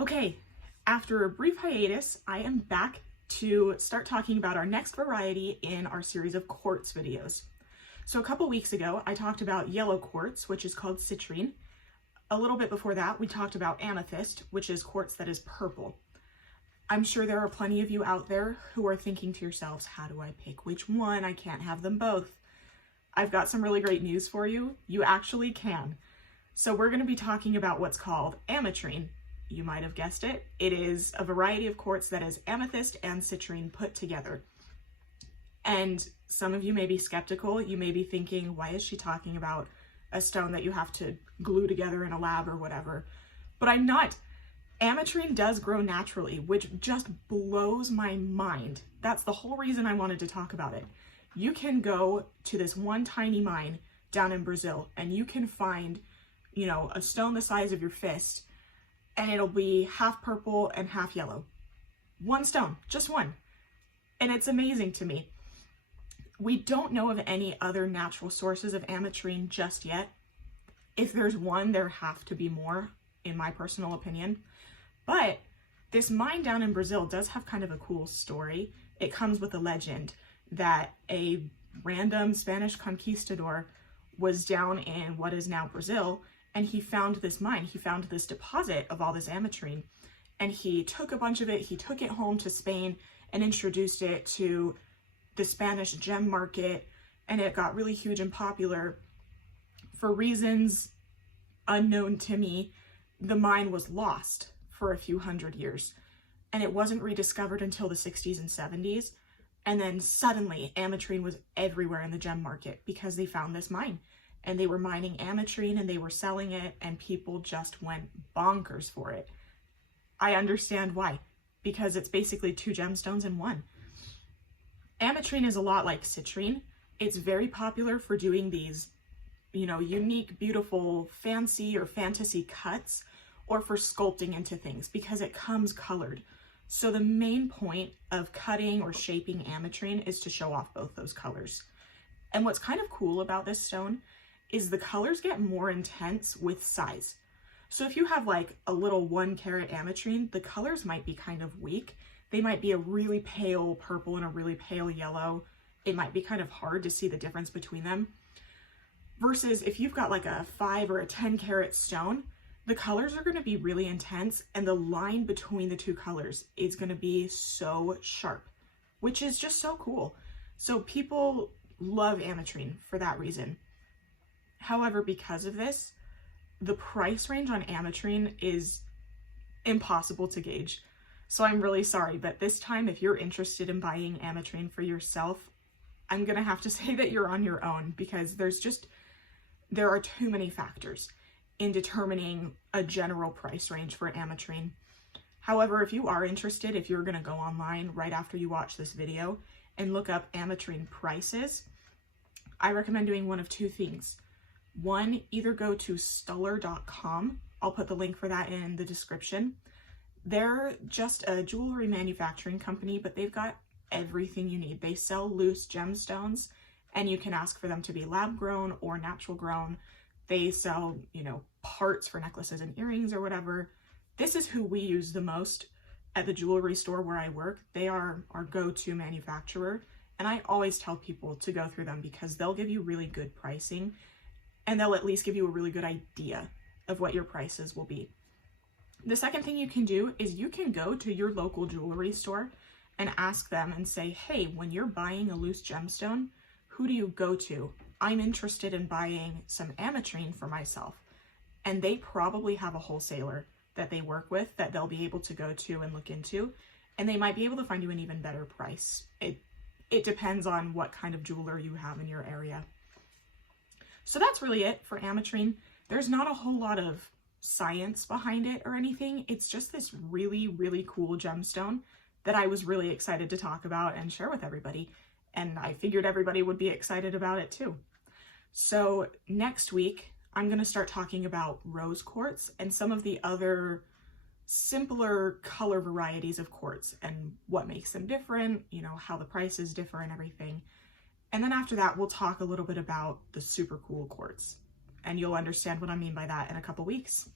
Okay, after a brief hiatus, I am back to start talking about our next variety in our series of quartz videos. So a couple weeks ago, I talked about yellow quartz, which is called citrine. A little bit before that, we talked about amethyst, which is quartz that is purple. I'm sure there are plenty of you out there who are thinking to yourselves, how do I pick which one? I can't have them both. I've got some really great news for you. You actually can. So we're going to be talking about what's called ametrine. You might have guessed it. It is a variety of quartz that is amethyst and citrine put together. And some of you may be skeptical. You may be thinking, why is she talking about a stone that you have to glue together in a lab or whatever? But I'm not. Ametrine does grow naturally, which just blows my mind. That's the whole reason I wanted to talk about it. You can go to this one tiny mine down in Brazil and you can find, a stone the size of your fist, and it'll be half purple and half yellow. One stone, just one. And it's amazing to me. We don't know of any other natural sources of ametrine just yet. If there's one, there have to be more, in my personal opinion. But this mine down in Brazil does have kind of a cool story. It comes with a legend that a random Spanish conquistador was down in what is now Brazil, and he found this mine. He found this deposit of all this ametrine, and he took a bunch of it, he took it home to Spain and introduced it to the Spanish gem market, and it got really huge and popular. For reasons unknown to me, the mine was lost for a few hundred years, and it wasn't rediscovered until the 60s and 70s. And then suddenly ametrine was everywhere in the gem market because they found this mine. And they were mining ametrine and they were selling it, and people just went bonkers for it. I understand why, because it's basically two gemstones in one. Ametrine is a lot like citrine. It's very popular for doing these, unique, beautiful, fancy or fantasy cuts, or for sculpting into things because it comes colored. So the main point of cutting or shaping ametrine is to show off both those colors. And what's kind of cool about this stone is the colors get more intense with size. So if you have like a little 1 carat ametrine, the colors might be kind of weak. They might be a really pale purple and a really pale yellow. It might be kind of hard to see the difference between them. Versus if you've got like a 5 or a 10 carat stone, the colors are going to be really intense, and the line between the two colors is going to be so sharp, which is just so cool. So people love ametrine for that reason. However, because of this, the price range on ametrine is impossible to gauge. So I'm really sorry, but this time, if you're interested in buying ametrine for yourself, I'm going to have to say that you're on your own, because there are too many factors in determining a general price range for ametrine. However, if you are interested, if you're going to go online right after you watch this video and look up ametrine prices, I recommend doing one of two things. One, either go to stuller.com. I'll put the link for that in the description. They're just a jewelry manufacturing company, but they've got everything you need. They sell loose gemstones, and you can ask for them to be lab grown or natural grown. They sell, parts for necklaces and earrings or whatever. This is who we use the most at the jewelry store where I work. They are our go-to manufacturer, and I always tell people to go through them because they'll give you really good pricing, and they'll at least give you a really good idea of what your prices will be. The second thing you can do is you can go to your local jewelry store and ask them and say, hey, when you're buying a loose gemstone, who do you go to? I'm interested in buying some ametrine for myself. And they probably have a wholesaler that they work with that they'll be able to go to and look into, and they might be able to find you an even better price. It depends on what kind of jeweler you have in your area. So that's really it for ametrine. There's not a whole lot of science behind it or anything. It's just this really, really cool gemstone that I was really excited to talk about and share with everybody. And I figured everybody would be excited about it too. So next week, I'm going to start talking about rose quartz and some of the other simpler color varieties of quartz and what makes them different, how the prices differ and everything. And then after that, we'll talk a little bit about the super cool quartz, and you'll understand what I mean by that in a couple weeks.